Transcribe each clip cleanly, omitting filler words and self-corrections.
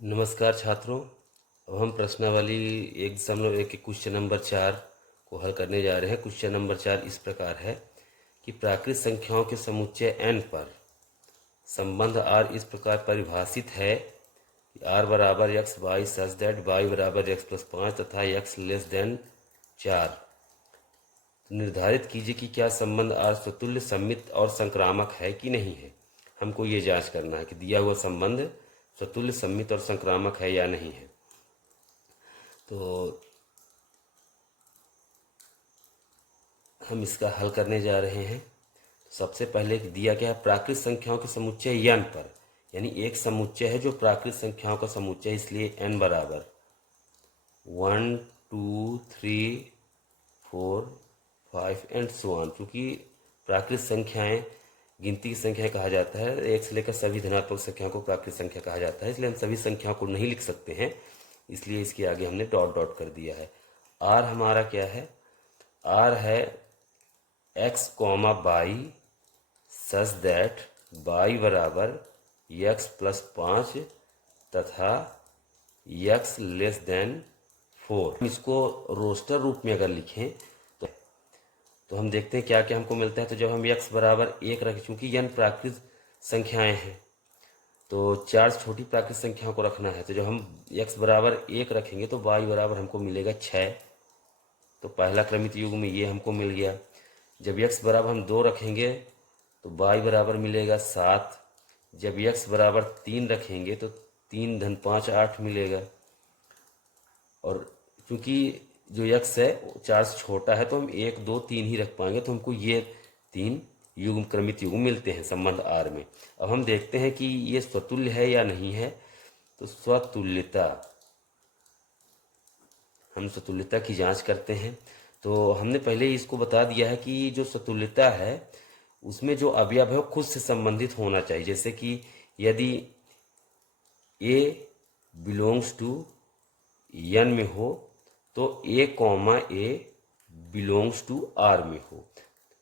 नमस्कार छात्रों। अब हम प्रश्नावली 1.1 के क्वेश्चन नंबर 4 को हल करने जा रहे हैं। क्वेश्चन नंबर 4 इस प्रकार है कि प्राकृत संख्याओं के समुच्चय n पर संबंध r इस प्रकार परिभाषित है कि r बराबर x Y such that y बराबर x प्लस 5 तथा x लेस देन 4। तो निर्धारित कीजिए कि क्या संबंध r स्वतुल्य, सममित और संक्रामक है कि नहीं है। हमको ये जांच करना है कि दिया हुआ संबंध स्वतुल्य, सममित और संक्रामक है या नहीं है। तो हम इसका हल करने जा रहे हैं। तो सबसे पहले दिया गया है प्राकृत संख्याओं के समुच्चय n पर, यानी एक समुच्चय है जो प्राकृत संख्याओं का समुच्चय है, इसलिए n बराबर 1 2 3 4 5 एंड सो ऑन। क्योंकि प्राकृत संख्याएं गिनती की संख्याएं कहा जाता है, एक से लेकर सभी धनात्मक संख्याओं को प्राकृत संख्या कहा जाता है, इसलिए हम सभी संख्याओं को नहीं लिख सकते हैं, इसलिए इसके आगे हमने डॉट डॉट कर दिया है। r हमारा क्या है? r है x comma by such that y बराबर x प्लस 5 तथा x लेस देन 4। हम इसको रोस्टर रूप में अगर लिखें तो हम देखते हैं क्या क्या हमको मिलता है। तो जब हम x बराबर 1 रखें, चूंकि n प्राकृत संख्याएं हैं तो 4 छोटी प्राकृत संख्याओं को रखना है, तो जब हम x बराबर 1 रखेंगे तो y बराबर हमको मिलेगा 6। तो पहला क्रमित युग्म में ये हमको मिल गया। जब x बराबर हम 2 रखेंगे तो y बराबर मिलेगा 7। जब x बराबर 3 रखेंगे तो 3 धन 5 8 मिलेगा। और क्योंकि जो x है 4 से छोटा है तो हम 1 2 3 ही रख पाएंगे, तो हमको ये 3 युग्म क्रमित युग्म मिलते हैं संबंध r में। अब हम देखते हैं कि ये स्वतुल्य है या नहीं है। तो स्वतुल्यता, हम स्वतुल्यता की जांच करते हैं। तो हमने पहले ही इसको बता दिया है कि जो स्वतुल्यता है उसमें जो अवयव है वो खुद से संबंधित होना चाहिए। जैसे कि यदि a बिलोंग्स टू n में हो तो a comma a belongs to r में हो,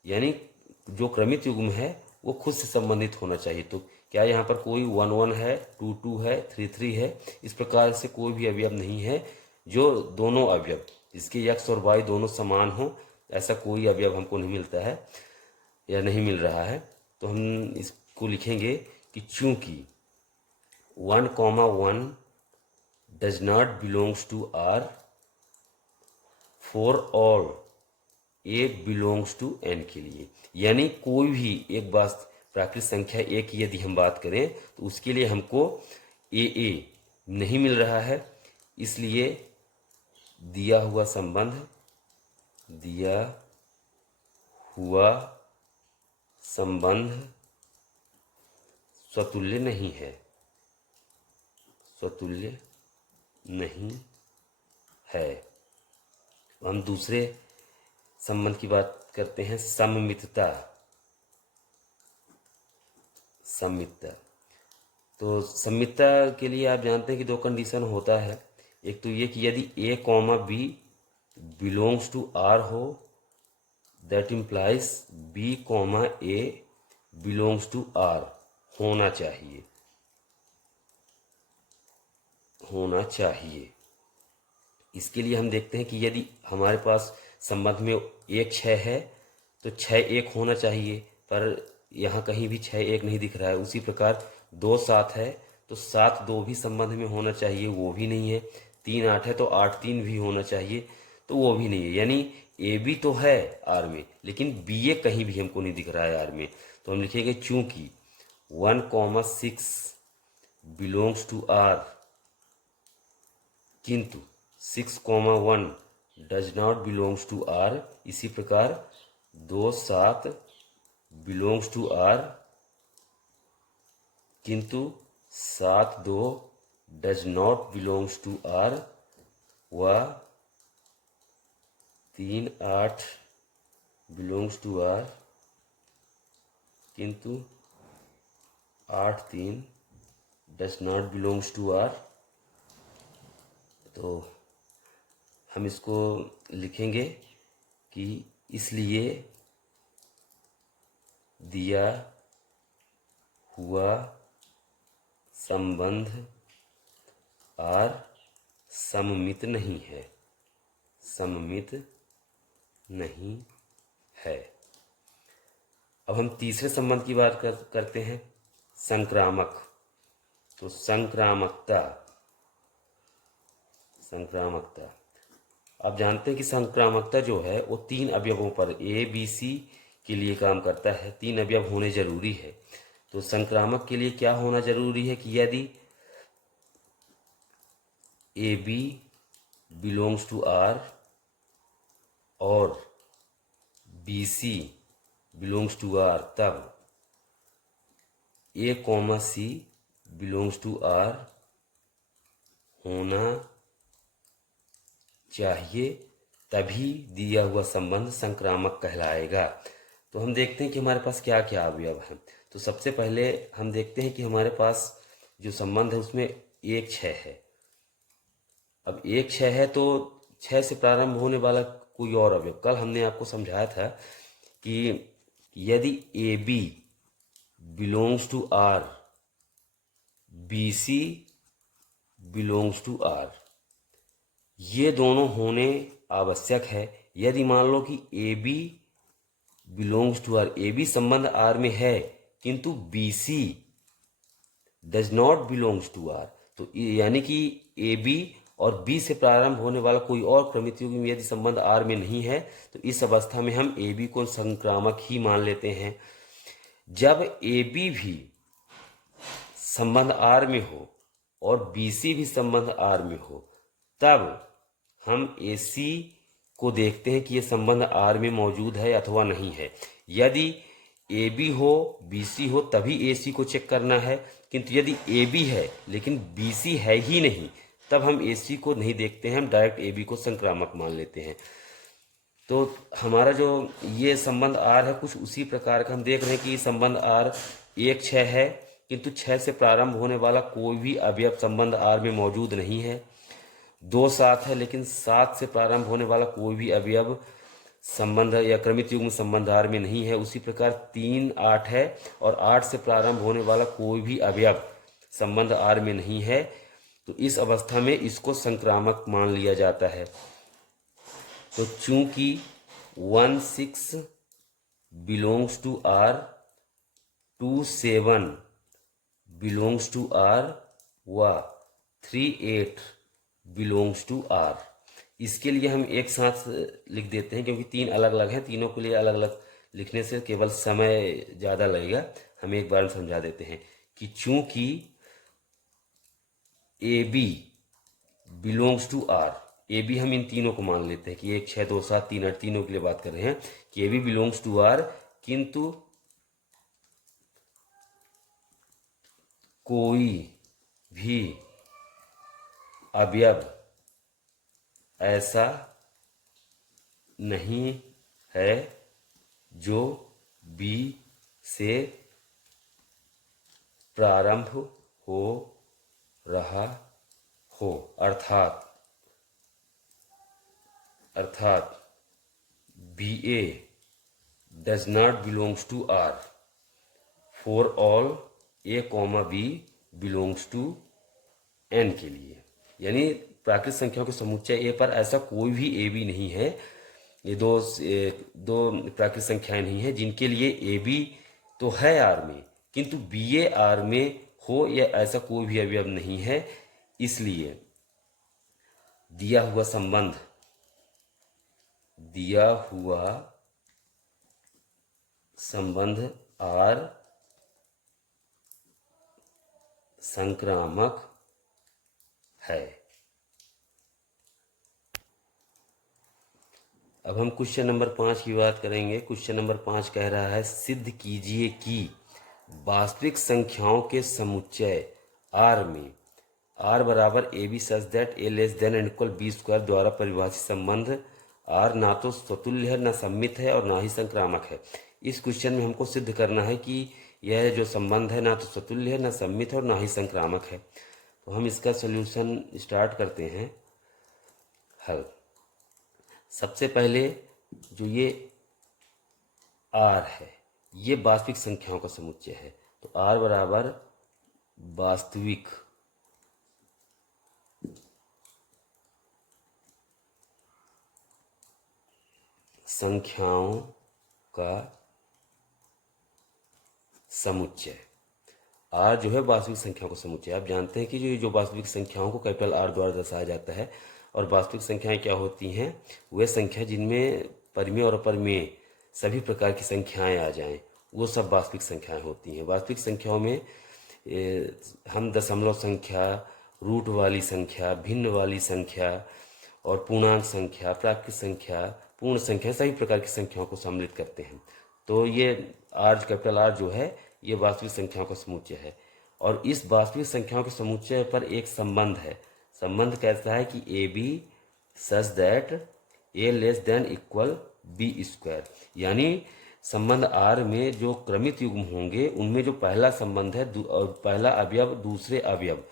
यानी जो क्रमित युग्म है वो खुद से संबंधित होना चाहिए। तो क्या यहाँ पर कोई 1 1 है, 2 2 है, 3 3 है, इस प्रकार से कोई भी अवयव नहीं है जो दोनों अवयव जिसके x और y दोनों समान हो, ऐसा कोई अवयव हमको नहीं मिलता है या नहीं मिल रहा है। तो हम इसको लिखेंगे कि चूंकि 1 comma 1 does not belongs to r for all a belongs to n के लिए, यानी कोई भी एक बात प्राकृत संख्या a की यदि हम बात करें तो उसके लिए हमको a नहीं मिल रहा है। इसलिए दिया हुआ संबंध स्वतुल्य नहीं है, स्वतुल्य नहीं है। हम दूसरे संबंध की बात करते हैं, सममितता। सममितता, तो सममितता के लिए आप जानते हैं कि दो कंडीशन होता है। एक तो ये कि यदि a comma b belongs to r हो, that implies b comma a belongs to r होना चाहिए। इसके लिए हम देखते हैं कि यदि हमारे पास संबंध में 1 6 है तो 6 1 होना चाहिए, पर यहाँ कहीं भी 6 1 नहीं दिख रहा है। उसी प्रकार 2 7 है तो 7 2 भी संबंध में होना चाहिए, वो भी नहीं है। 3 8 है तो 8 3 भी होना चाहिए, तो वो भी नहीं है। यानी ए बी तो है आर में, लेकिन बी ए कहीं भी हमको नहीं दिख रहा है आर में। तो हम लिखेंगे चूंकि 1,6 बिलोंग्स टू आर किंतु 6,1 does not belongs to R, इसी प्रकार 2 7 बिलोंग्स टू आर किंतु 7 2 does not belongs to R, व 3 8 बिलोंग्स टू आर किंतु 8 3 does not belongs to R. तो हम इसको लिखेंगे कि इसलिए दिया हुआ संबंध आर सममित नहीं है, सममित नहीं है। अब हम तीसरे संबंध की बात करते हैं, संक्रामक। तो संक्रामकता, संक्रामकता आप जानते हैं कि संक्रामकता जो है वो तीन अवयवों पर ए बी सी के लिए काम करता है। तीन अवयव होने जरूरी है। तो संक्रामक के लिए क्या होना जरूरी है कि यदि A B belongs to R और B C belongs to R, तब A comma C belongs to R होना चाहिए, तभी दिया हुआ संबंध संक्रामक कहलाएगा। तो हम देखते हैं कि हमारे पास क्या क्या अवयव हैं। तो सबसे पहले हम देखते हैं कि हमारे पास जो संबंध है उसमें एक छः है। अब एक छः है तो छः से प्रारंभ होने वाला कोई और अवयव, कल हमने आपको समझाया था कि यदि A B belongs to R, B C belongs to R, ये दोनों होने आवश्यक है। यदि मान लो कि A B belongs to R, A B संबंध आर में है किंतु B C does not belongs to R, तो यानी कि ए बी और बी से प्रारंभ होने वाला कोई और क्रमित युग्म में यदि संबंध आर में नहीं है तो इस अवस्था में हम ए बी को संक्रामक ही मान लेते हैं। जब ए बी भी संबंध आर में हो और बी सी भी संबंध आर में हो, तब हम ए सी को देखते हैं कि ये संबंध आर में मौजूद है अथवा नहीं है। यदि ए बी हो बी सी हो तभी ए सी को चेक करना है, किंतु यदि ए बी है लेकिन बी सी है ही नहीं तब हम ए सी को नहीं देखते हैं, हम डायरेक्ट ए बी को संक्रामक मान लेते हैं। तो हमारा जो ये संबंध आर है कुछ उसी प्रकार का हम देख रहे हैं कि संबंध आर एक छः है किंतु छः से प्रारंभ होने वाला कोई भी अवयव संबंध आर में मौजूद नहीं है। दो सात है लेकिन सात से प्रारंभ होने वाला कोई भी अवयव संबंध या क्रमित युग्म संबंध आर में नहीं है। उसी प्रकार तीन आठ है और आठ से प्रारंभ होने वाला कोई भी अवयव संबंध आर में नहीं है, तो इस अवस्था में इसको संक्रामक मान लिया जाता है। तो चूंकि 1 6 belongs to R, 2 7 belongs to R व 3 8 बिलोंग्स टू आर, इसके लिए हम एक साथ लिख देते हैं क्योंकि तीन अलग अलग हैं। तीनों के लिए अलग अलग लिखने से केवल समय ज़्यादा लगेगा। हम एक बार समझा देते हैं कि चूंकि A B belongs to R, A B हम इन तीनों को मान लेते हैं कि 1 6 2 7 3 8 तीनों के लिए बात कर रहे हैं कि A B belongs to R, किंतु कोई भी अवयव ऐसा नहीं है जो बी से प्रारंभ हो रहा हो, अर्थात B A does not belongs to R for all A comma B belongs to N के लिए। यानी प्राकृत संख्याओं के समुच्चय ए पर ऐसा कोई भी ए बी नहीं है, ये दो प्राकृत संख्याएं नहीं है जिनके लिए ए बी तो है आर में किंतु बी ए आर में हो, या ऐसा कोई भी अवयव नहीं है। इसलिए दिया हुआ संबंध आर संक्रामक है। अब हम क्वेश्चन नंबर 5 की बात करेंगे। क्वेश्चन नंबर 5 कह रहा है सिद्ध कीजिए कि वास्तविक संख्याओं के समुच्चय आर में आर बराबर A B such that A less than and equal B square द्वारा परिभाषित संबंध आर ना तो स्वतुल्य है, ना सम्मित है और ना ही संक्रामक है। इस क्वेश्चन में हमको सिद्ध करना है कि यह जो संबंध है ना तो स्वतुल्य है, ना सम्मित है और ना ही संक्रामक है। तो हम इसका सॉल्यूशन स्टार्ट करते हैं। हल, सबसे पहले जो ये आर है ये वास्तविक संख्याओं का समुच्चय है, तो आर बराबर वास्तविक संख्याओं का समुच्चय। आर जो है वास्तविक संख्याओं का समुच्चय। आप जानते हैं कि जो वास्तविक संख्याओं को कैपिटल आर द्वारा दर्शाया जाता है। और वास्तविक संख्याएं क्या होती हैं? वे संख्या जिनमें परिमेय और अपरिमेय सभी प्रकार की संख्याएं आ जाएं, वो सब वास्तविक संख्याएं होती हैं। वास्तविक संख्याओं में हम दशमलव संख्या, रूट वाली संख्या, भिन्न वाली संख्या और पूर्णांक संख्या, प्राकृत संख्या, पूर्ण संख्या, सभी प्रकार की संख्याओं को सम्मिलित करते हैं। तो ये आर, कैपिटल आर जो है, ये वास्तविक संख्याओं का समुच्चय है। और इस वास्तविक संख्याओं के समुच्चय पर एक संबंध है। संबंध कैसा है कि A B such that A less than equal B square, यानी संबंध आर में जो क्रमित युग्म होंगे उनमें जो पहला संबंध है और पहला अवयव दूसरे अवयव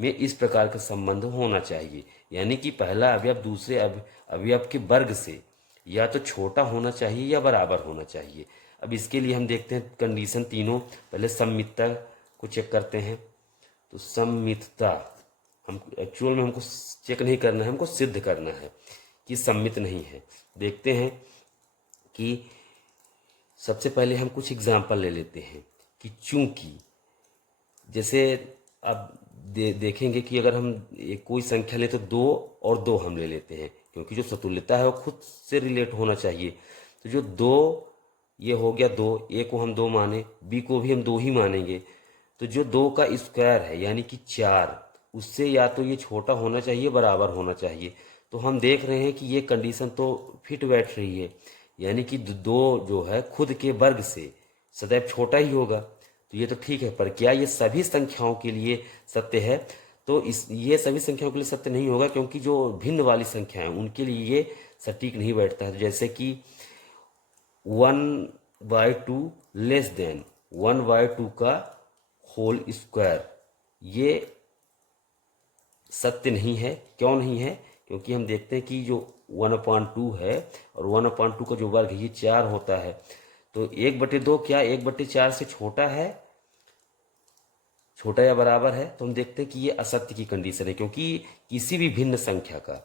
में इस प्रकार का संबंध होना चाहिए, यानी कि पहला अवयव दूसरे अवयव के वर्ग से या तो छोटा होना चाहिए या बराबर होना चाहिए। अब इसके लिए हम देखते हैं कंडीशन तीनों। पहले सममितता को चेक करते हैं। तो सममितता हम एक्चुअल में हमको चेक नहीं करना है, हमको सिद्ध करना है कि सम्मित नहीं है। देखते हैं कि सबसे पहले हम कुछ एग्जाम्पल ले लेते हैं कि चूंकि जैसे अब देखेंगे कि अगर हम कोई संख्या लें तो 2 और 2 हम ले लेते हैं, क्योंकि जो सतुल्यता है वो खुद से रिलेट होना चाहिए। तो जो 2 ये हो गया 2, ए को हम 2 माने, बी को भी हम 2 ही मानेंगे। तो जो 2 का स्क्वायर है यानी कि 4, उससे या तो ये छोटा होना चाहिए बराबर होना चाहिए। तो हम देख रहे हैं कि ये कंडीशन तो फिट बैठ रही है, यानी कि 2 जो है खुद के वर्ग से सदैव छोटा ही होगा। तो ये तो ठीक है, पर क्या ये सभी संख्याओं के लिए सत्य है? तो ये सभी संख्याओं के लिए सत्य नहीं होगा, क्योंकि जो भिन्न वाली संख्या है उनके लिए ये सटीक नहीं बैठता है। जैसे कि 1/2 लेस देन 1/2 का होल स्क्वायर, ये सत्य नहीं है। क्यों नहीं है? क्योंकि हम देखते हैं कि जो 1/2 है और 1/2 का जो वर्ग है ये 4 होता है। तो 1/2 क्या 1/4 से छोटा है, छोटा या बराबर है? तो हम देखते हैं कि ये असत्य की कंडीशन है, क्योंकि किसी भी भिन्न संख्या का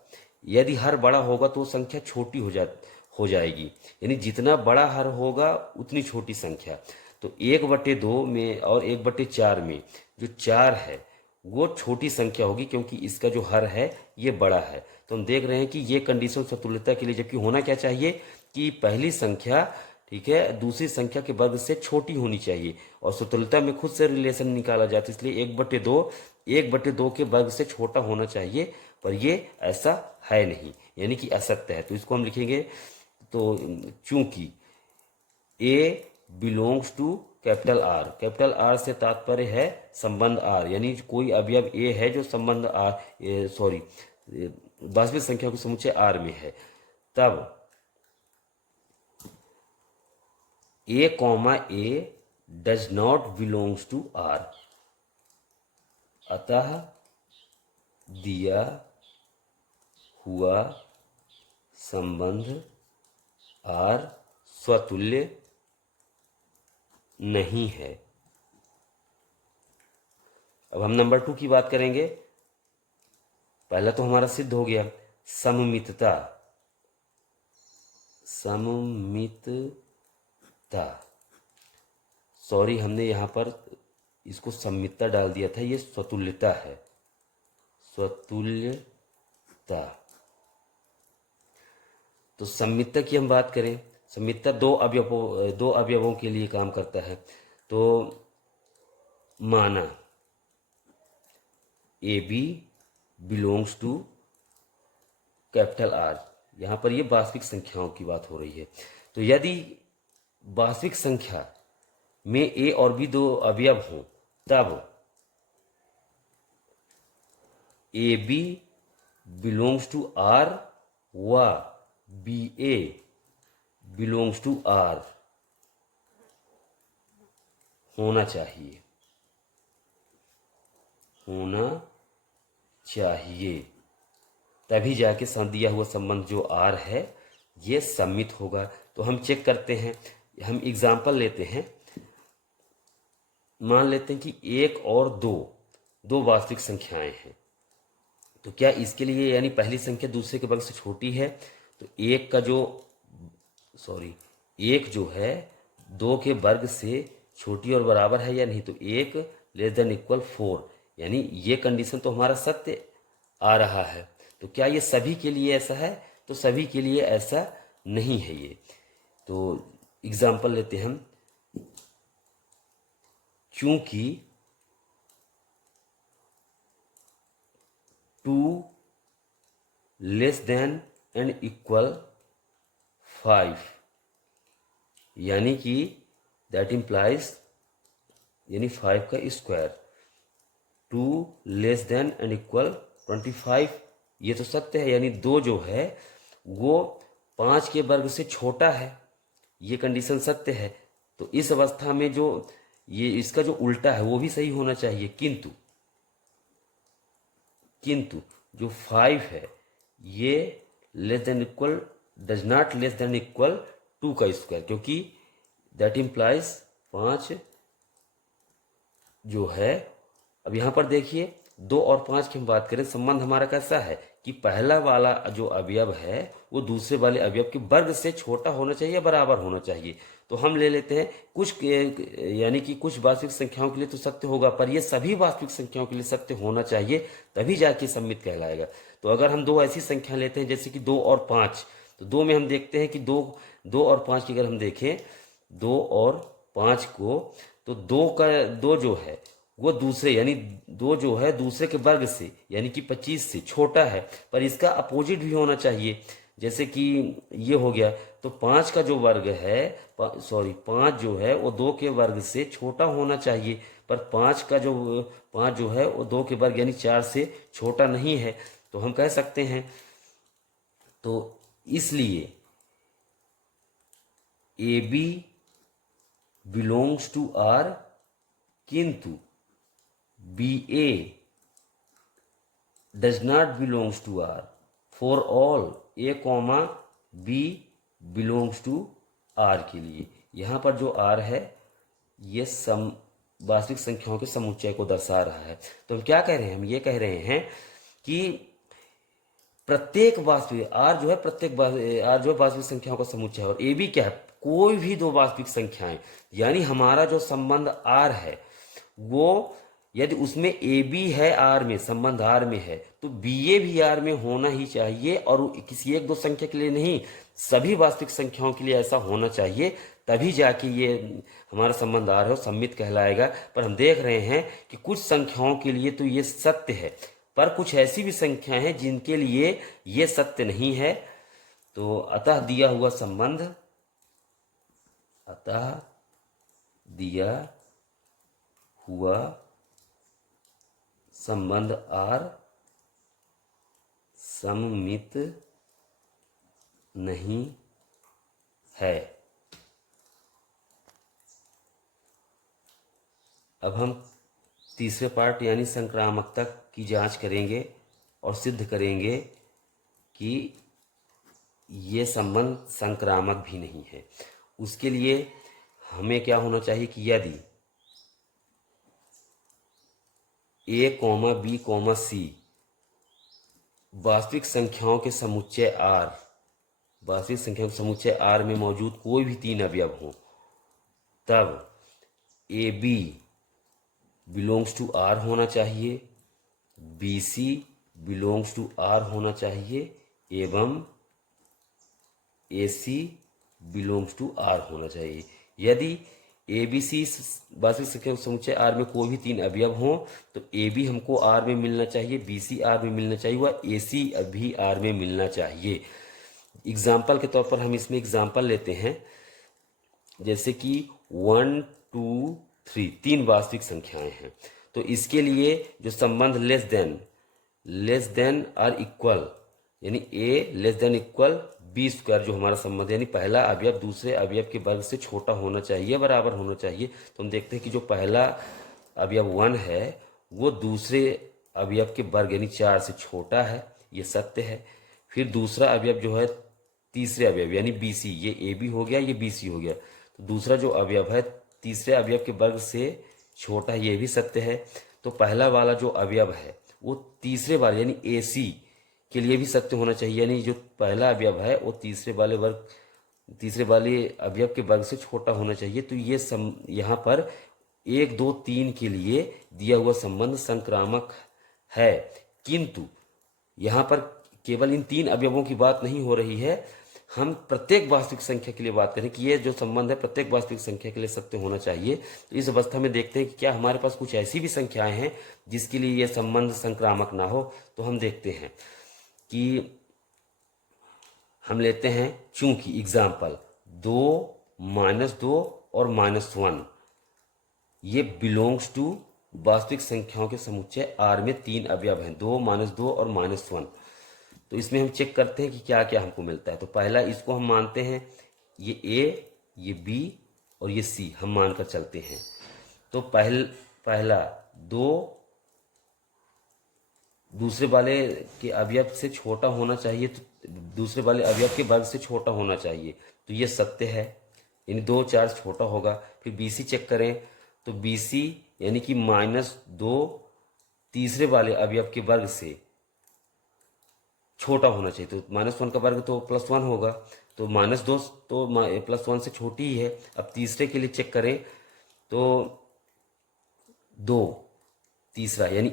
यदि हर बड़ा होगा तो संख्या छोटी हो जाएगी, यानी जितना बड़ा हर होगा उतनी छोटी संख्या। तो 1/2 में और 1/4 में जो 4 है वो छोटी संख्या होगी, क्योंकि इसका जो हर है ये बड़ा है। तो हम देख रहे हैं कि ये कंडीशन सतुल्यता के लिए, जबकि होना क्या चाहिए कि पहली संख्या, ठीक है, दूसरी संख्या के वर्ग से छोटी होनी चाहिए। और सतुल्यता में खुद से रिलेशन निकाला जाता है, इसलिए 1/2 के वर्ग से छोटा होना चाहिए, पर ये ऐसा है नहीं, यानी कि असत्य है। तो इसको हम लिखेंगे, तो चूंकि A belongs to capital R, capital R से तात्पर्य है संबंध आर, यानी कोई अवयव ए है जो संबंध आर, सॉरी, वास्तविक संख्या के समुच्चय आर में है, तब A, does not belongs to R. अतः दिया हुआ संबंध आर स्वतुल्य नहीं है। अब हम नंबर 2 की बात करेंगे। पहला तो हमारा सिद्ध हो गया सममितता। सॉरी, हमने यहाँ पर इसको सम्मितता डाल दिया था, ये स्वतुल्यता है, स्वतुल्यता। तो सम्मितता की हम बात करें, सम्मितता दो अवयवों के लिए काम करता है। तो माना A B belongs to capital R, यहाँ पर ये वास्तविक संख्याओं की बात हो रही है। तो यदि वास्तविक संख्या में ए और बी 2 अवयव हों, तब A B belongs to R व B A belongs to R होना चाहिए, तभी जाके दिया हुआ संबंध जो आर है ये सम्मित होगा। तो हम चेक करते हैं, हम एग्जाम्पल लेते हैं। मान लेते हैं कि 1 और 2 वास्तविक संख्याएं हैं। तो क्या इसके लिए, यानी पहली संख्या दूसरे के वर्ग से छोटी है, तो 1 का जो सॉरी, एक जो है 2 के वर्ग से छोटी और बराबर है या नहीं, तो 1 लेस देन इक्वल 4, यानी ये कंडीशन तो हमारा सत्य आ रहा है। तो क्या ये सभी के लिए ऐसा है? तो सभी के लिए ऐसा नहीं है ये। तो एग्जाम्पल लेते हैं हम, चूंकि 2 लेस देन एंड इक्वल 5, यानी कि दैट इम्प्लाइज, यानी 5 का square, 2 less than and equal 25, ये तो सत्य है, यानी 2 जो है वो 5 के वर्ग से छोटा है, ये कंडीशन सत्य है। तो इस अवस्था में जो ये इसका जो उल्टा है वो भी सही होना चाहिए, किंतु जो 5 है ये less than equal, does not less than equal 2 का स्क्वायर, क्योंकि दैट इम्प्लाइज 5 जो है, अब यहाँ पर देखिए 2 और 5 की हम बात करें, संबंध हमारा कैसा है कि पहला वाला जो अवयव है वो दूसरे वाले अवयव के वर्ग से छोटा होना चाहिए, बराबर होना चाहिए। तो हम ले लेते हैं कुछ, यानी कि कुछ वास्तविक संख्याओं के लिए तो सत्य होगा, पर ये सभी वास्तविक संख्याओं के लिए सत्य होना चाहिए, तभी जाके सम्मित कहलाएगा। तो अगर हम 2 ऐसी संख्या लेते हैं जैसे कि 2 और 5, तो 2 में हम देखते हैं कि 2 और 5 की अगर हम देखें 2 और 5 को, तो 2 जो है वो दूसरे, यानी 2 जो है दूसरे के वर्ग से, यानी कि 25 से छोटा है, पर इसका अपोजिट भी होना चाहिए। जैसे कि ये हो गया, तो 5 का जो वर्ग है, 5 जो है वो 2 के वर्ग से छोटा होना चाहिए, पर 5 जो है वो 2 के वर्ग यानी 4 से छोटा नहीं है। तो हम कह सकते हैं, तो इसलिए A B belongs to R, किंतु B A does not belongs to R for all A comma B belongs to R के लिए। यहाँ पर जो आर है ये वास्तविक संख्याओं के समुच्चय को दर्शा रहा है। तो हम क्या कह रहे हैं? हम ये कह रहे हैं कि प्रत्येक वास्तविक आर जो है वास्तविक संख्याओं का समुच्चय है, और ए बी क्या है? कोई भी 2 वास्तविक संख्याएं, यानी हमारा जो संबंध आर है वो, यदि उसमें ए बी है आर में, संबंध आर में है, तो बी ए भी आर में होना ही चाहिए, और किसी 1-2 संख्या के लिए नहीं, सभी वास्तविक संख्याओं के लिए ऐसा होना चाहिए, तभी जाके ये हमारा संबंध आर है सम्मित कहलाएगा। पर हम देख रहे हैं कि कुछ संख्याओं के लिए तो ये सत्य है, पर कुछ ऐसी भी संख्याएं हैं जिनके लिए ये सत्य नहीं है। तो अतः दिया हुआ संबंध आर सममित नहीं है। अब हम तीसरे पार्ट यानी संक्रामकता की जांच करेंगे और सिद्ध करेंगे कि ये संबंध संक्रामक भी नहीं है। उसके लिए हमें क्या होना चाहिए कि यदि ए कॉमा बी कॉमा सी वास्तविक संख्याओं के समुच्चय आर में मौजूद कोई भी 3 अवयव हों, तब A B belongs to R होना चाहिए, B C belongs to R होना चाहिए, एवं A C belongs to R होना चाहिए। यदि ए बी सी वास्तविक संख्या समुच्चय आर में कोई भी 3 अवयव हों, तो ए बी हमको आर में मिलना चाहिए, बी सी आर में मिलना चाहिए, व ए सी भी आर में मिलना चाहिए। एग्जाम्पल के तौर पर हम इसमें एग्जाम्पल लेते हैं, जैसे कि 1 2 3 3 वास्तविक संख्याएं हैं। तो इसके लिए जो संबंध लेस देन और इक्वल, यानी A less than equal B square जो हमारा संबंध, यानी पहला अवयव दूसरे अवयव के वर्ग से छोटा होना चाहिए, बराबर होना चाहिए। तो हम देखते हैं कि जो पहला अवयव 1 है वो दूसरे अवयव के वर्ग यानी 4 से छोटा है, ये सत्य है। फिर दूसरा अवयव जो है तीसरे अवयव यानी बी सी, ये ए बी हो गया, ये बी सी हो गया, तो दूसरा जो अवयव है तीसरे अवयव के वर्ग से छोटा है, ये भी सत्य है। तो पहला वाला जो अवयव है वो तीसरे वाले यानी ए सी के लिए भी सत्य होना चाहिए, यानी जो पहला अवयव है वो तीसरे वाले वर्ग तीसरे वाले अवयव के वर्ग से छोटा होना चाहिए। तो ये यहाँ पर 1, 2, 3 के लिए दिया हुआ संबंध संक्रामक है, किंतु यहाँ पर केवल इन 3 अवयवों की बात नहीं हो रही है, हम प्रत्येक वास्तविक संख्या के लिए बात करें कि ये जो संबंध है प्रत्येक वास्तविक संख्या के लिए सत्य होना चाहिए। तो इस अवस्था में देखते हैं कि क्या हमारे पास कुछ ऐसी भी संख्याएं हैं जिसके लिए यह संबंध संक्रामक ना हो। तो हम देखते हैं कि हम लेते हैं चूंकि एग्जाम्पल 2, -2 और -1 ये बिलोंग्स टू वास्तविक संख्याओं के समुच्चय R में 3 अवयव हैं, 2, -2 और -1। तो इसमें हम चेक करते हैं कि क्या क्या हमको मिलता है। तो पहला इसको हम मानते हैं ये A, ये B और ये C हम मानकर चलते हैं। तो पहला 2 दूसरे वाले के अवयव से छोटा होना चाहिए, तो दूसरे वाले अवयव के वर्ग से छोटा होना चाहिए, तो ये सत्य है, यानी 2, 4 छोटा होगा। फिर BC चेक करें तो BC यानी कि -2 तीसरे वाले अवयव के वर्ग से छोटा होना चाहिए। तो -1 का वर्ग तो +1 होगा, तो -2 तो +1 से छोटी ही है। अब तीसरे के लिए चेक करें तो 2 तीसरा यानी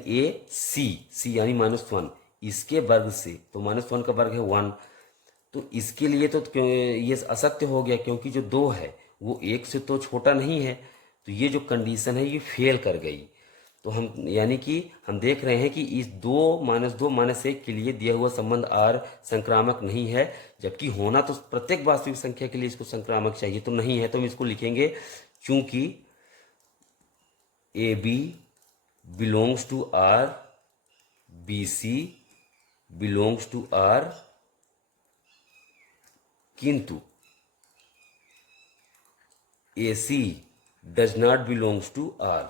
C यानी -1 इसके वर्ग से, तो -1 का वर्ग है 1, तो इसके लिए तो क्यों ये असत्य हो गया, क्योंकि जो 2 है वो 1 से तो छोटा नहीं है। तो ये जो कंडीशन है ये फेल कर गई। तो हम यानी कि हम देख रहे हैं कि इस 2, -2, -1 के लिए दिया हुआ संबंध R संक्रामक नहीं है, जबकि होना तो प्रत्येक वास्तविक संख्या के लिए इसको संक्रामक चाहिए, तो नहीं है। तो हम इसको लिखेंगे चूंकि AB belongs to R, BC belongs to R, किंतु AC does not belongs to R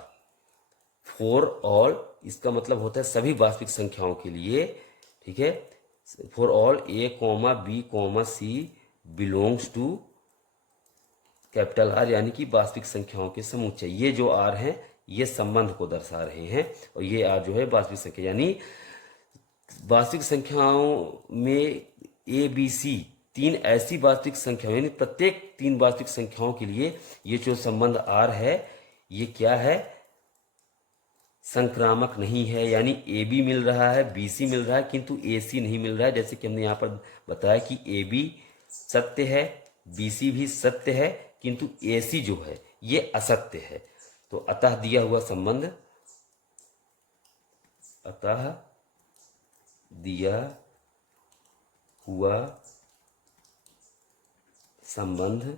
for all, इसका मतलब होता है सभी वास्तविक संख्याओं के लिए, ठीक है। For all A, B, C belongs to R यानी कि वास्तविक संख्याओं के समुच्चय। ये जो R हैं ये संबंध को दर्शा रहे हैं, और ये R जो है वास्तविक संख्या, यानी वास्तविक संख्याओं में ABC 3 ऐसी वास्तविक संख्याओं, यानी प्रत्येक 3 वास्तविक संख्याओं के लिए ये जो संबंध R है ये क्या है, संक्रामक नहीं है। यानी AB मिल रहा है, BC मिल रहा है, किंतु AC नहीं मिल रहा है। जैसे कि हमने यहाँ पर बताया कि AB सत्य है, BC भी सत्य है, किंतु AC जो है ये असत्य है। तो अतः दिया हुआ संबंध, अतः दिया हुआ संबंध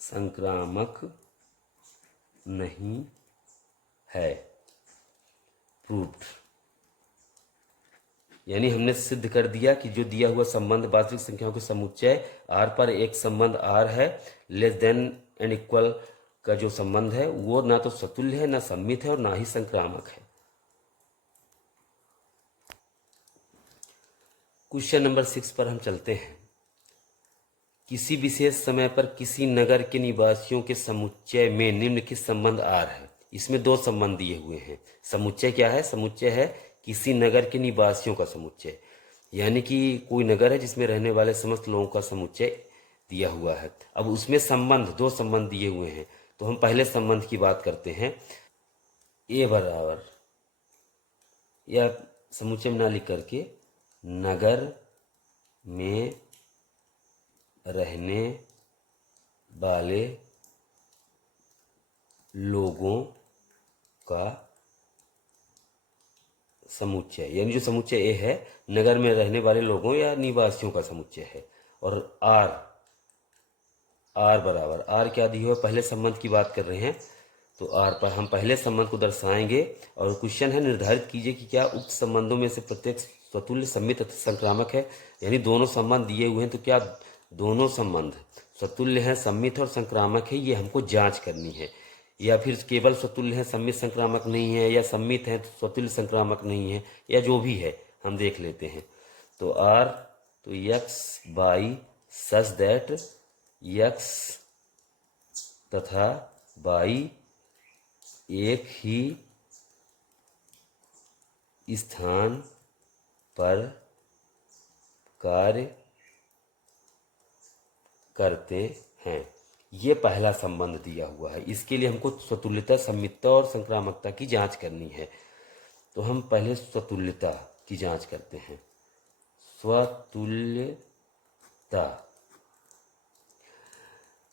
संक्रामक नहीं है। प्रूव्ड, यानी हमने सिद्ध कर दिया कि जो दिया हुआ संबंध वास्तविक संख्याओं के समुच्चय R पर एक संबंध R है, लेस देन एंड इक्वल का जो संबंध है वो ना तो सतुल्य है, ना सम्मित है, और ना ही संक्रामक है। क्वेश्चन नंबर 6 पर हम चलते हैं। किसी विशेष समय पर किसी नगर के निवासियों के समुच्चय में निम्नलिखित संबंध R है। इसमें 2 संबंध दिए हुए हैं। समुच्चय क्या है, समुच्चय है किसी नगर के निवासियों का समुच्चय, यानी कि कोई नगर है जिसमें रहने वाले समस्त लोगों का समुच्चय दिया हुआ है। अब उसमें संबंध 2 संबंध दिए हुए हैं, तो हम पहले संबंध की बात करते हैं। A बराबर, या समुच्चय में ना लिख करके, नगर में रहने वाले लोगों का समुच्चय, यानी जो समुच्चय ए है नगर में रहने वाले लोगों या निवासियों का समुच्चय है। और आर बराबर, आर क्या दिया हुआ, पहले संबंध की बात कर रहे हैं, तो आर पर हम पहले संबंध को दर्शाएंगे। और क्वेश्चन है निर्धारित कीजिए कि क्या उक्त संबंधों में से प्रत्येक स्वतुल्य, सम्मित तथा संक्रामक है। यानी दोनों संबंध दिए हुए हैं, तो क्या दोनों संबंध स्वतुल्य हैं, सम्मित और संक्रामक है, ये हमको जांच करनी है। या फिर केवल स्वतुल्य है, सम्मित संक्रामक नहीं है, या सम्मित है स्वतुल्य संक्रामक नहीं है, या जो भी है हम देख लेते हैं। तो आर, तो x by such that x तथा बाई एक ही स्थान पर कार्य करते हैं। ये पहला संबंध दिया हुआ है। इसके लिए हमको स्वतुल्यता, सम्मितता और संक्रामकता की जांच करनी है। तो हम पहले स्वतुल्यता की जांच करते हैं।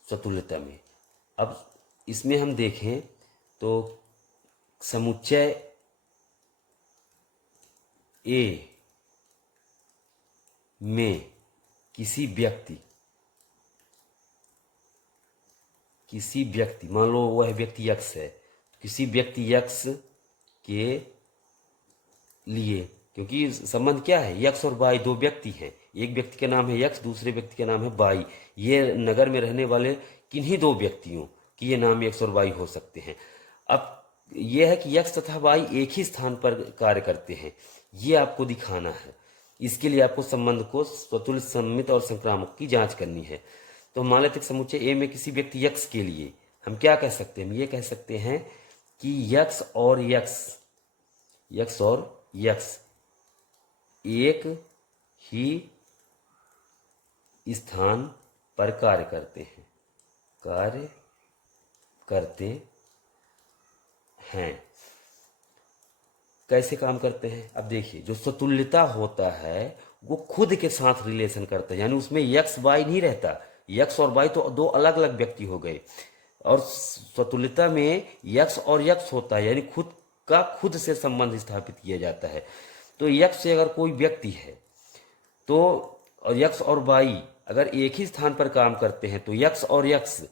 स्वतुल्यता में अब इसमें हम देखें तो समुच्चय ए में किसी व्यक्ति मान लो वह व्यक्ति यक्स है, किसी व्यक्ति यक्स के लिए, क्योंकि संबंध क्या है, यक्स और वाई दो व्यक्ति हैं, एक व्यक्ति का नाम है यक्स, दूसरे व्यक्ति का नाम है वाई। ये नगर में रहने वाले किन्हीं दो व्यक्तियों की ये नाम यक्स और वाई हो सकते हैं। अब यह है कि यक्स तथा वाई एक ही स्थान पर कार्य करते हैं, ये आपको दिखाना है। इसके लिए आपको संबंध को स्वतुल्य, सम्मित और संक्रामक की जांच करनी है। तो मान लेते समुच्चय ए में किसी व्यक्ति यक्स के लिए हम क्या कह सकते हैं, हम ये कह सकते हैं कि यक्स और यक्स एक ही स्थान पर कार्य करते हैं। कैसे काम करते हैं? अब देखिए, जो स्वतुल्यता होता है वो खुद के साथ रिलेशन करता है, यानी उसमें यक्स वाई नहीं रहता। यक्स और वाई तो दो अलग अलग व्यक्ति हो गए, और स्वतुल्यता में यक्स और यक्स होता है, यानी खुद से संबंध स्थापित किया जाता है। तो यक्स से अगर कोई व्यक्ति है तो, और यक्स और वाई अगर एक ही स्थान पर काम करते हैं, तो यक्स और यक्स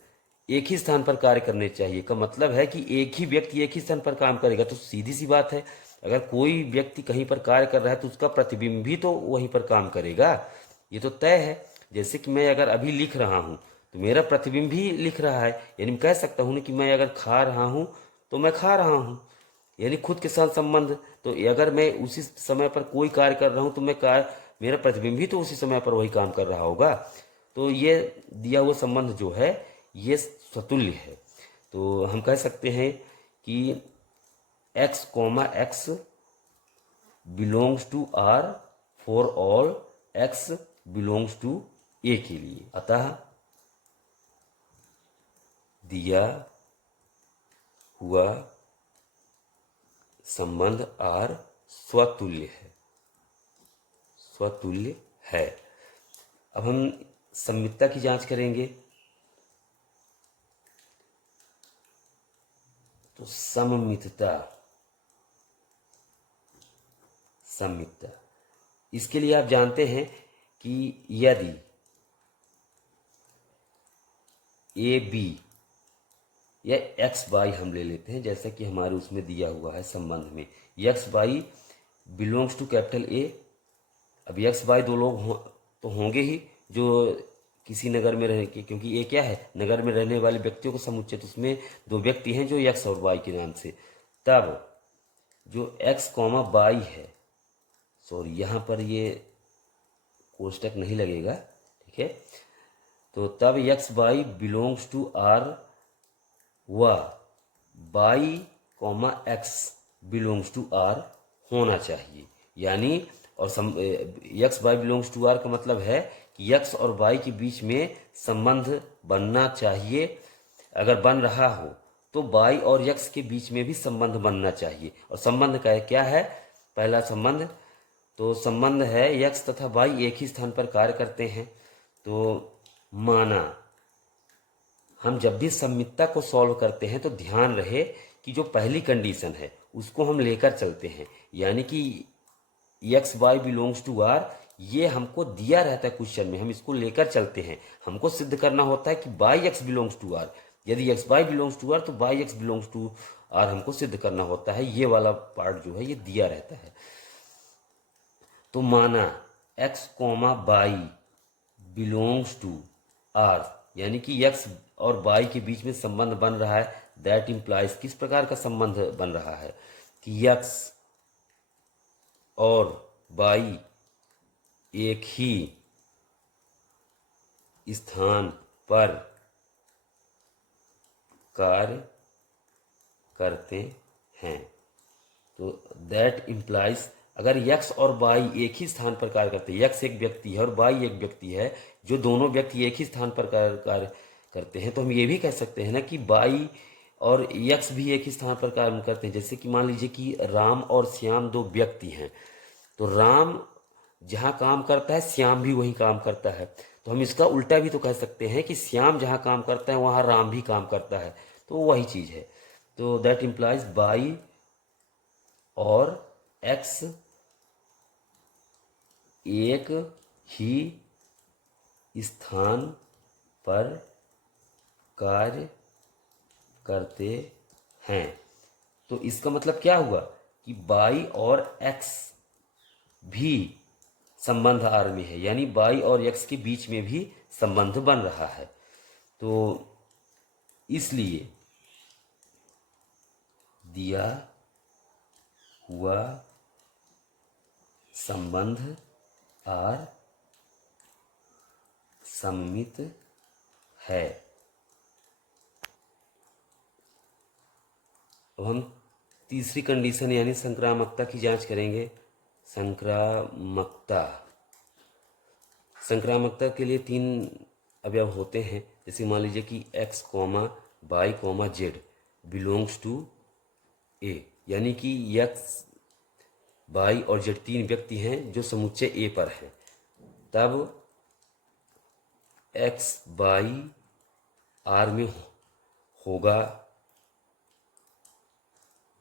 एक ही स्थान पर कार्य करने चाहिए का मतलब है कि एक ही व्यक्ति एक ही स्थान पर काम करेगा। तो सीधी सी बात है, अगर कोई व्यक्ति कहीं पर कार्य कर रहा है तो उसका प्रतिबिंब भी तो वहीं पर काम करेगा, ये तो तय है। जैसे कि मैं अगर अभी लिख रहा हूँ तो मेरा प्रतिबिंब भी लिख रहा है, यानी मैं कह सकता हूँ कि मैं अगर खा रहा हूँ तो मैं खा रहा हूँ, यानी खुद के साथ संबंध। तो अगर मैं उसी समय पर कोई कार्य कर रहा हूँ तो मेरा प्रतिबिंब भी तो उसी समय पर वही काम कर रहा होगा। तो ये दिया हुआ संबंध जो है ये स्वतुल्य है। तो हम कह सकते हैं कि x, x belongs to R for all x belongs to A के लिए। अतः दिया हुआ संबंध R स्वतुल्य है। अब हम सम्मितता की जांच करेंगे। तो सम्मितता, इसके लिए आप जानते हैं कि यदि ए बी या एक्स वाई हम ले लेते हैं, जैसा कि हमारे उसमें दिया हुआ है संबंध में, X Y belongs to capital A. अब एक्स वाई दो लोग तो होंगे ही जो किसी नगर में रह के, क्योंकि ये क्या है, नगर में रहने वाले व्यक्तियों को समुच्चय, तो उसमें दो व्यक्ति हैं जो एक्स और वाई के नाम से। तब जो एक्स कॉमा वाई है, सॉरी यहाँ पर ये कोष्टक नहीं लगेगा, ठीक है। तो तब x Y belongs to R व y comma x belongs to R होना चाहिए। यानी और x Y belongs to R का मतलब है कि एक्स और वाई के बीच में संबंध बनना चाहिए। अगर बन रहा हो तो वाई और एक्स के बीच में भी संबंध बनना चाहिए। और संबंध का क्या है? पहला संबंध तो संबंध है एक्स तथा वाई एक ही स्थान पर कार्य करते हैं। तो माना हम जब भी सम्मितता को सॉल्व करते हैं तो ध्यान रहे कि जो पहली कंडीशन है उसको हम लेकर चलते हैं, यानी कि X Y belongs to R, ये हमको दिया रहता है क्वेश्चन में, हम इसको लेकर चलते हैं। हमको सिद्ध करना होता है कि y x belongs to R. यदि x Y belongs to R तो y x belongs to R हमको सिद्ध करना होता है। ये वाला पार्ट जो है ये दिया रहता है। तो माना X comma Y belongs to R, यानी कि एक्स और वाई के बीच में संबंध बन रहा है। दैट इम्प्लाइज, किस प्रकार का संबंध बन रहा है कि एक्स और वाई एक ही स्थान पर कार्य करते हैं। तो दैट इम्प्लाइज, अगर यक्स और वाई एक ही स्थान पर कार्य करते हैं, यक्स एक व्यक्ति है और वाई एक व्यक्ति है, जो दोनों व्यक्ति एक ही स्थान पर कार्य करते हैं, तो हम ये भी कह सकते हैं ना कि वाई और यक्स भी एक ही स्थान पर कार्य करते हैं। जैसे कि मान लीजिए कि राम और श्याम दो व्यक्ति हैं, तो राम जहाँ काम करता है श्याम भी वहीं काम करता है। तो हम इसका उल्टा भी तो कह सकते हैं कि श्याम जहाँ काम करता है वहाँ राम भी काम करता है, तो वही चीज़ है। तो दैट इम्प्लाइज वाई और एक्स एक ही स्थान पर कार्य करते हैं। तो इसका मतलब क्या हुआ कि वाई और एक्स भी संबंध आर में है, यानी वाई और एक्स के बीच में भी संबंध बन रहा है। तो इसलिए दिया हुआ संबंध आर सममित है। अब हम तीसरी कंडीशन यानी संक्रामकता की जांच करेंगे। संक्रामकता के लिए 3 अवयव होते हैं। जैसे मान लीजिए कि x, y, z belongs to A, यानी कि x, y और z 3 व्यक्ति हैं जो समुच्चय ए पर हैं। तब x, y आर में होगा,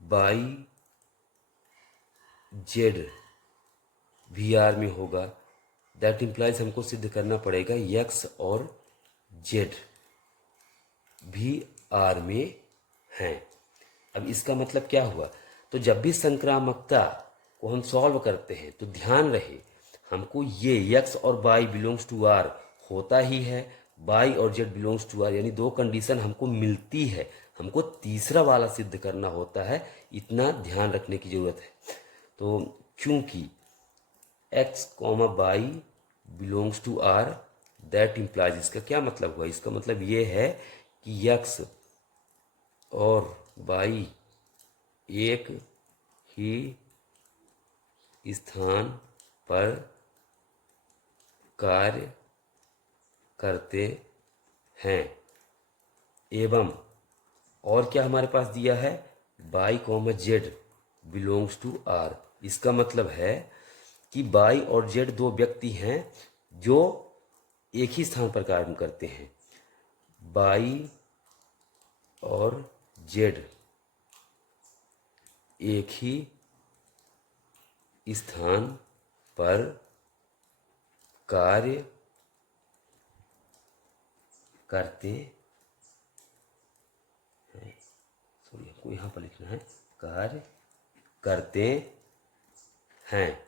y, z भी आर में होगा। दैट इम्प्लाइज हमको सिद्ध करना पड़ेगा x और z भी आर में हैं। अब इसका मतलब क्या हुआ? तो जब भी संक्रामकता को हम सॉल्व करते हैं तो ध्यान रहे हमको ये x और y बिलोंग्स टू आर होता ही है, y और z बिलोंग्स टू आर, यानी 2 कंडीशन हमको मिलती है, हमको तीसरा वाला सिद्ध करना होता है। इतना ध्यान रखने की जरूरत है। तो क्योंकि x, y belongs to R, that implies, इसका क्या मतलब हुआ? इसका मतलब ये है कि x और y एक ही स्थान पर कार्य करते हैं। एवं और क्या हमारे पास दिया है? y, z belongs to R. इसका मतलब है कि y और z 2 व्यक्ति हैं जो एक ही स्थान पर कार्य करते हैं। y और z एक ही स्थान पर कार्य करते हैं। सॉरी, हमको यहाँ पर लिखना है कार्य करते हैं।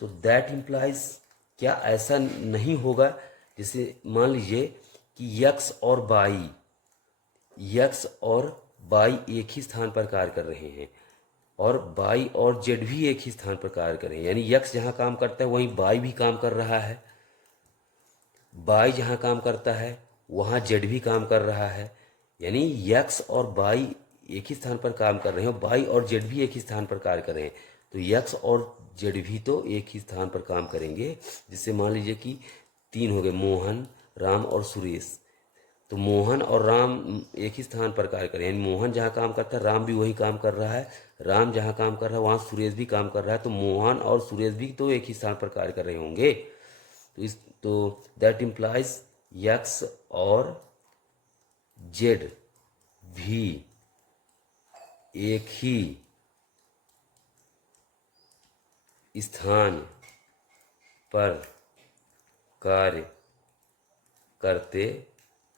तो दैट इम्प्लाइज क्या ऐसा नहीं होगा? जैसे मान लीजिए कि x और y एक ही स्थान पर कार्य कर रहे हैं और y और z भी एक ही स्थान पर कार्य कर रहे हैं, यानी x जहाँ काम करता है वहीं y भी काम कर रहा है, y जहाँ काम करता है वहाँ z भी काम कर रहा है, यानी x और y एक ही स्थान पर काम कर रहे हैं और y और z भी एक ही स्थान पर कार्य कर रहे हैं। तो x और z भी तो एक ही स्थान पर काम करेंगे। जिससे मान लीजिए कि 3 हो गए, मोहन, राम और सुरेश। तो मोहन और राम एक ही स्थान पर कार्य कर रहे हैं, यानी मोहन जहाँ काम करता है राम भी वही काम कर रहा है, राम जहाँ काम कर रहा है वहाँ सुरेश भी काम कर रहा है। तो मोहन और सुरेश भी तो एक ही स्थान पर कार्य कर रहे होंगे। तो दैट इम्प्लाइज x और z भी एक ही स्थान पर कार्य करते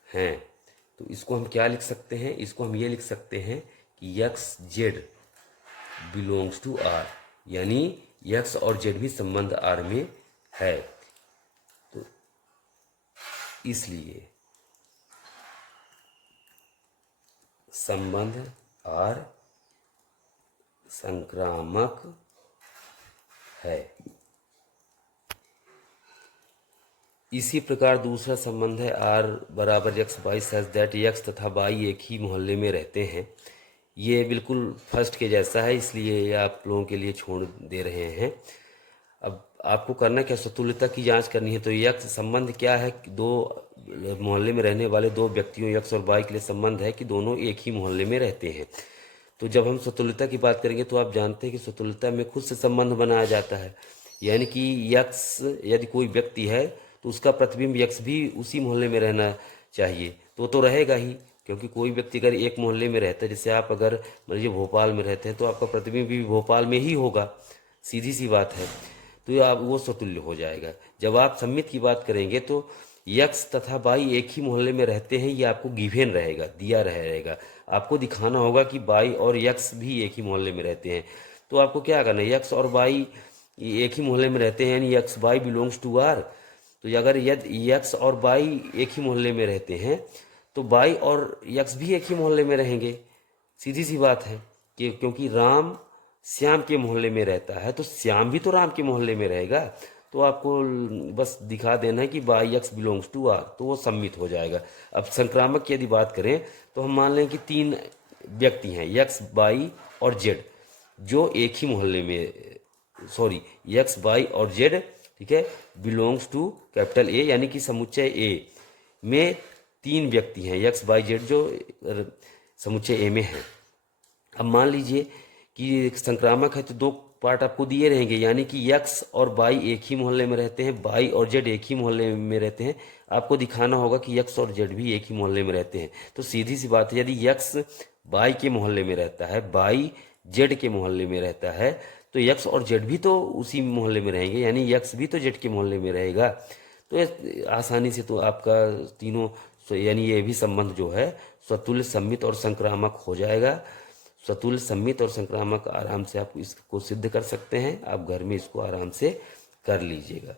हैं। तो इसको हम क्या लिख सकते हैं? इसको हम ये लिख सकते हैं कि x, z belongs to R, यानी x और z भी संबंध आर में है। तो इसलिए संबंध आर संक्रामक है। इसी प्रकार दूसरा संबंध है r बराबर x, y such that x तथा y एक ही मोहल्ले में रहते हैं। ये बिल्कुल फर्स्ट के जैसा है, इसलिए ये आप लोगों के लिए छोड़ दे रहे हैं। अब आपको करना क्या, सतुल्यता की जांच करनी है। तो यक्स संबंध क्या है, दो मोहल्ले में रहने वाले दो व्यक्तियों यक्स और वाई के लिए संबंध है कि दोनों एक ही मोहल्ले में रहते हैं। तो जब हम सतुल्यता की बात करेंगे तो आप जानते हैं कि सतुल्यता में खुद से संबंध बनाया जाता है, यानी कि यक्स यदि कोई व्यक्ति है तो उसका प्रतिबिंब यक्स भी उसी मोहल्ले में रहना चाहिए, तो रहेगा ही, क्योंकि कोई व्यक्ति अगर एक मोहल्ले में रहता है, जैसे आप अगर मान लीजिए भोपाल में रहते हैं तो आपका प्रतिबिंब भी भोपाल में ही होगा, सीधी सी बात है। तो ये आप वो सतुल्य हो जाएगा। जब आप सम्मित की बात करेंगे तो यक्स तथा बाई एक ही मोहल्ले में रहते हैं, ये आपको गिवेन रहेगा, दिया रहेगा। आपको दिखाना होगा कि बाई और यक्स भी एक ही मोहल्ले में रहते हैं। तो आपको क्या करना है, यक्स और बाई एक ही मोहल्ले में रहते हैं, यानी X Y belongs to R. तो अगर यदि यक्स और बाई एक ही मोहल्ले में रहते हैं तो बाई और यक्स भी एक ही मोहल्ले में रहेंगे, सीधी सी बात है। कि क्योंकि राम श्याम के मोहल्ले में रहता है तो श्याम भी तो राम के मोहल्ले में रहेगा। तो आपको बस दिखा देना है कि Y X belongs to R, तो वो सम्मित हो जाएगा। अब संक्रामक की यदि बात करें तो हम मान लें कि तीन व्यक्ति हैं, यक्स बाई और जेड, जो एक ही मोहल्ले में, सॉरी, यक्स बाई और जेड, ठीक है, बिलोंग्स टू कैपिटल ए, यानी कि समुच्चय ए में तीन व्यक्ति हैं यक्स बाई जेड जो समुच्चय ए में हैं। अब मान लीजिए कि संक्रामक है तो दो पार्ट आपको दिए रहेंगे, यानी कि यक्स और बाई एक ही मोहल्ले में रहते हैं, बाई और जेड एक ही मोहल्ले में रहते हैं। आपको दिखाना होगा कि यक्स और जेड भी एक ही मोहल्ले में रहते हैं। तो सीधी सी बात है, यदि यक्स बाई के मोहल्ले में रहता है, बाई जेड के मोहल्ले में रहता है, तो यक्स और जेड भी तो उसी मोहल्ले में रहेंगे, यानी यक्स भी तो जेड के मोहल्ले में रहेगा। तो आसानी से तो आपका तीनों यानी ये भी संबंध जो है स्वतुल्य, सम्मित और संक्रामक हो जाएगा। स्वतुल्य, सम्मित और संक्रामक आराम से आप इसको सिद्ध कर सकते हैं। आप घर में इसको आराम से कर लीजिएगा।